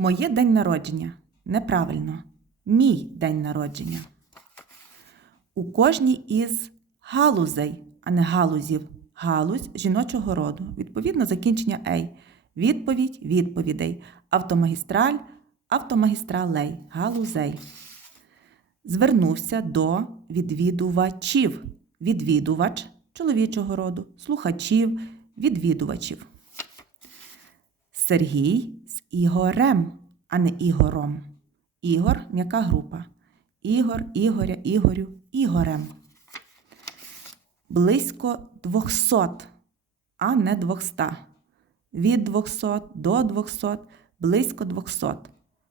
Моє день народження. Неправильно. Мій день народження. У кожній із галузей, а не галузів, галузь жіночого роду. Відповідно, закінчення ей. Відповідь відповідей. Автомагістраль, автомагістралей, галузей. Звернувся до відвідувачів. Відвідувач чоловічого роду, слухачів, відвідувачів. Сергій з Ігорем, а не Ігором. Ігор м'яка група. Ігор, Ігоря, Ігорю, Ігорем. Близько 200, а не 200. Від 200 до 200, близько 200.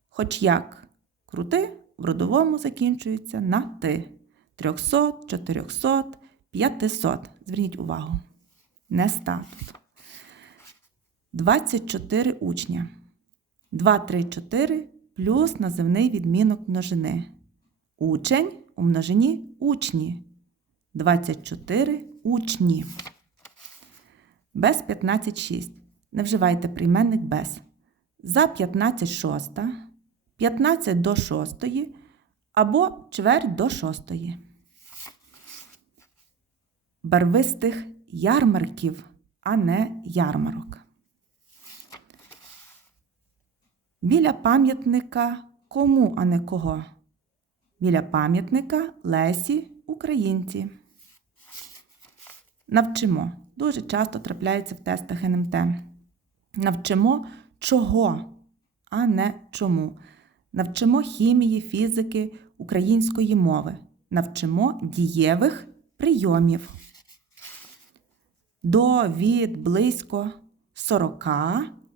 Хоч як крути в родовому закінчується на ти. 300, 400, 500. Зверніть увагу. Не ста тут. 24 учня. 2, 3, 4 плюс називний відмінок множини. Учень у множині учні. 24 учні. Без 15 6. Не вживайте прийменник без. За 15 шоста, 15 до 6 або чверть до 6. Барвистих ярмарків, а не ярмарок. Біля пам'ятника кому, а не кого? Біля пам'ятника Лесі Українці. Навчимо. Дуже часто трапляється в тестах НМТ. Навчимо чого, а не чому. Навчимо хімії, фізики, української мови. Навчимо дієвих прийомів. До, від, близько 40,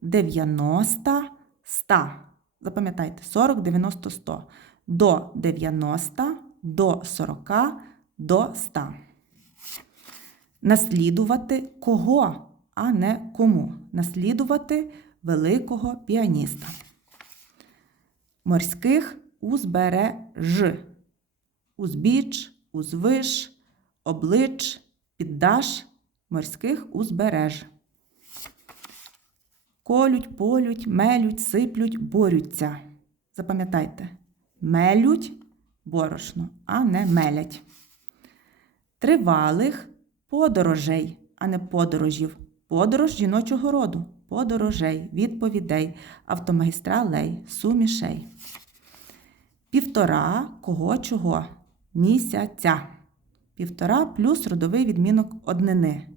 90, 100. Запам'ятайте, 40, 90, 100. До 90, до 40, до 100. Наслідувати кого, а не кому. Наслідувати великого піаніста. Морських узбереж. Узбіч, узвиш, облич, піддаш морських узбереж. Колють, полють, мелють, сиплють, борються. Запам'ятайте, мелють борошно, а не мелять. Тривалих подорожей, а не подорожів. Подорож жіночого роду. Подорожей, відповідей, автомагістралей, сумішей. Півтора кого чого місяця. Півтора плюс родовий відмінок однини.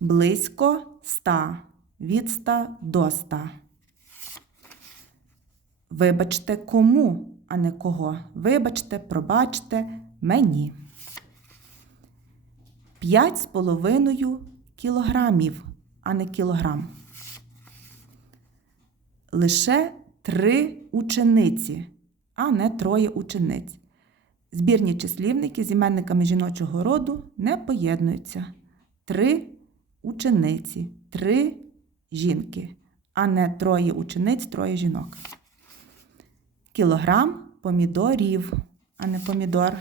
Близько ста. Від ста до ста. Вибачте кому, а не кого. Вибачте, пробачте мені. П'ять з половиною кілограмів, а не кілограм. Лише три учениці, а не троє учениць. Збірні числівники з іменниками жіночого роду не поєднуються. Три учениці, три жінки, а не троє учениць, троє жінок. Кілограм помідорів, а не помідор.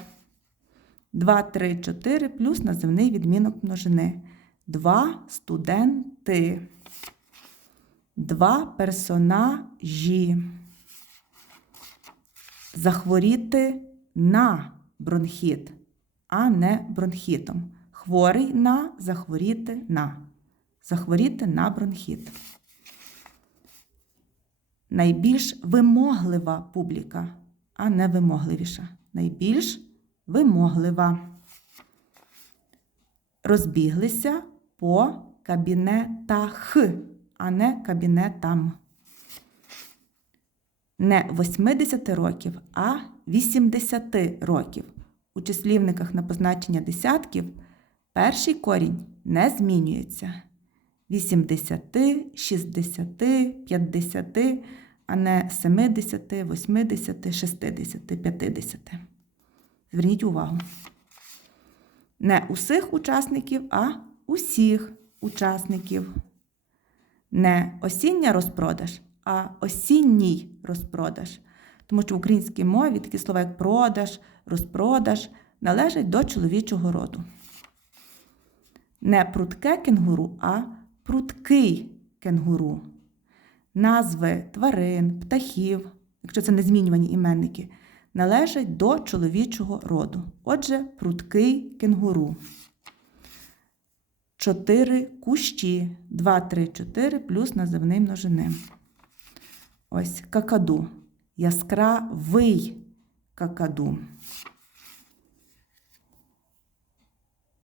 2, 3, 4 плюс називний відмінок множини. Два студенти. Два персонажі. Захворіти на бронхіт, а не бронхітом. Хворий на захворіти на. Захворіти на бронхіт. Найбільш вимоглива публіка, а не вимогливіша. Найбільш вимоглива. Розбіглися по кабінетах, а не кабінетам. Не 80 років, а 80 років. У числівниках на позначення десятків перший корінь не змінюється. 80, 60, 50, а не 70, 80, 60, 50. Зверніть увагу. Не усіх учасників, а усіх учасників. Не осіння розпродаж, а осінній розпродаж. Тому що в українській мові такі слова, як продаж, розпродаж, належать до чоловічого роду. Не прудке кенгуру, а прудкий кенгуру. назви тварин, птахів, якщо це незмінювані іменники, належать до чоловічого роду. Отже, прудкий кенгуру. Чотири кущі. 2, 3, 4 плюс називний множиним. Ось какаду. Яскравий какаду.